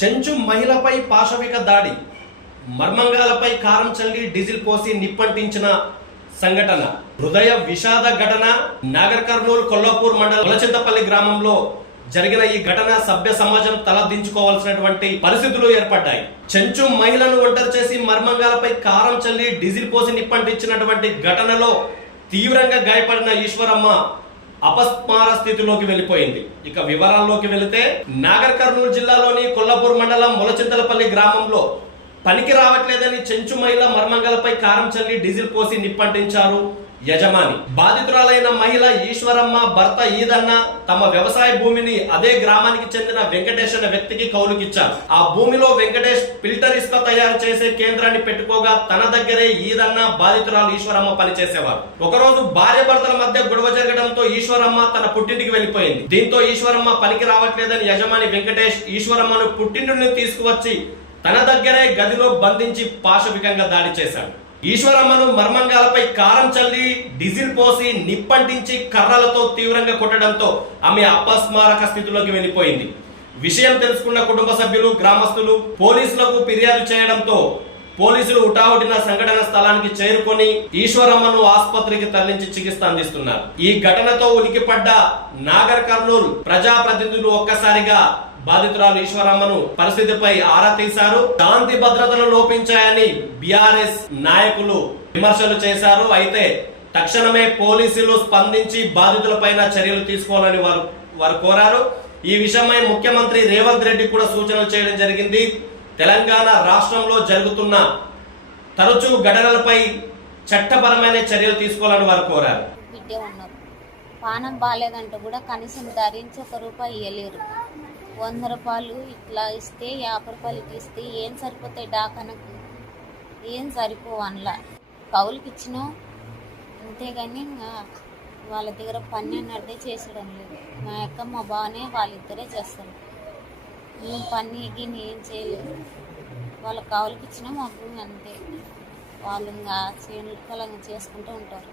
చెంచు మహిళపై పాశవిక దాడి మర్మంగాలపై కారం చల్లి డీజిల్ పోసి నిప్పంటించిన సంఘటన. హృదయ విషాద ఘటన నాగర్ కర్నూలు కొల్లాపూర్ మండలం కులచింతపల్లి గ్రామంలో జరిగిన ఈ ఘటన సభ్య సమాజం తలదించుకోవాల్సినటువంటి పరిస్థితులు ఏర్పడ్డాయి. చెంచు మహిళను ఒంటరి చేసి మర్మంగాలపై కారం చల్లి డీజిల్ పోసి నిప్పంటించినటువంటి ఘటనలో తీవ్రంగా గాయపడిన ఈశ్వరమ్మ అపస్మార స్థితిలోకి వెళ్ళిపోయింది. ఇక వివరాల్లోకి వెళితే నాగర్ కర్నూలు జిల్లాలోని కొల్లాపూర్ మండలం ములచింతలపల్లి గ్రామంలో పనికి రావట్లేదని చెంచు మహిళ మర్మంగలపై కారం చల్లి డీజిల్ పోసి నిప్పంటించారు యజమాని. బాధితురాలైన మహిళ ఈశ్వరమ్మ భర్త ఈదన్న తమ వ్యవసాయ భూమిని అదే గ్రామానికి చెందిన వెంకటేష్ అనే వ్యక్తికి కౌలుకిచ్చారు. ఆ భూమిలో వెంకటేష్ ఫిల్టర్ ఇసుక తయారు చేసే కేంద్రాన్ని పెట్టుకోగా తన దగ్గరే ఈదన్న బాధితురాలు ఈశ్వరమ్మ పనిచేసేవారు. ఒకరోజు భార్య భర్తల మధ్య గొడవ జరగడంతో ఈశ్వరమ్మ తన పుట్టింటికి వెళ్ళిపోయింది. దీంతో ఈశ్వరమ్మ పనికి రావట్లేదని యజమాని వెంకటేష్ ఈశ్వరమ్మను పుట్టింటిని తీసుకువచ్చి తన దగ్గరే గదిలో బంధించి పాశవికంగా దాడి చేశాడు. ఈశ్వరమ్మను మర్మంగాలపై కారం చల్లి డీజిల్ పోసి నిప్పంటించి కర్రలతో తీవ్రంగా కొట్టడంతో ఆమె అపస్మారక స్థితిలోకి వెళ్ళిపోయింది. విషయం తెలుసుకున్న కుటుంబ సభ్యులు గ్రామస్తులు పోలీసులకు ఫిర్యాదు చేయడంతో పోలీసులు ఉటాహుటిన సంఘటన స్థలానికి చేరుకొని ఈశ్వరమ్మను ఆసుపత్రికి తరలించి చికిత్స అందిస్తున్నారు. ఈ ఘటనతో ఉలికిపడ్డ నాగర్ కర్నూలు ప్రజాప్రతినిధులు ఒక్కసారిగా బాధితురాలు ఈశ్వరమ్మను పరిస్థితిపై ఆరా తీశారు. శాంతి భద్రతలు లోపించాయని బీఆర్ఎస్ నాయకులు విమర్శలు చేశారు. అయితే తక్షణమే పోలీసులు స్పందించి బాధితులపైన చర్యలు తీసుకోవాలని వారు వారు కోరారు. ఈ విషయమై ముఖ్యమంత్రి రేవంత్ రెడ్డి కూడా సూచనలు చేయడం జరిగింది. తెలంగాణ రాష్ట్రంలో జరుగుతున్న తరచూ ఘటనలపై చట్టపరమైన చర్యలు తీసుకోవాలని వారు కోరారు. పానం బాగాలేదంటూ కూడా కనీసం ధరించి ఒక రూపాయి ఇవ్వలేరు వంద రూపాయలు ఇట్లా ఇస్తే యాభై రూపాయలు ఇట్లా ఇస్తే ఏం సరిపోతాయి డాకనకు ఏం సరిపోవు అందులో కౌలుకి ఇచ్చినాం అంతేగాని ఇంకా వాళ్ళ దగ్గర పని అన్నదే చేసడం లేదు. మా యొక్క మా బావనే వాళ్ళిద్దరే చేస్తారు. మేము పని గిని ఏం చేయలేదు వాళ్ళ కావులకి ఇచ్చినా మా అంతే. వాళ్ళు ఇంకా చేనులు చేసుకుంటూ ఉంటారు.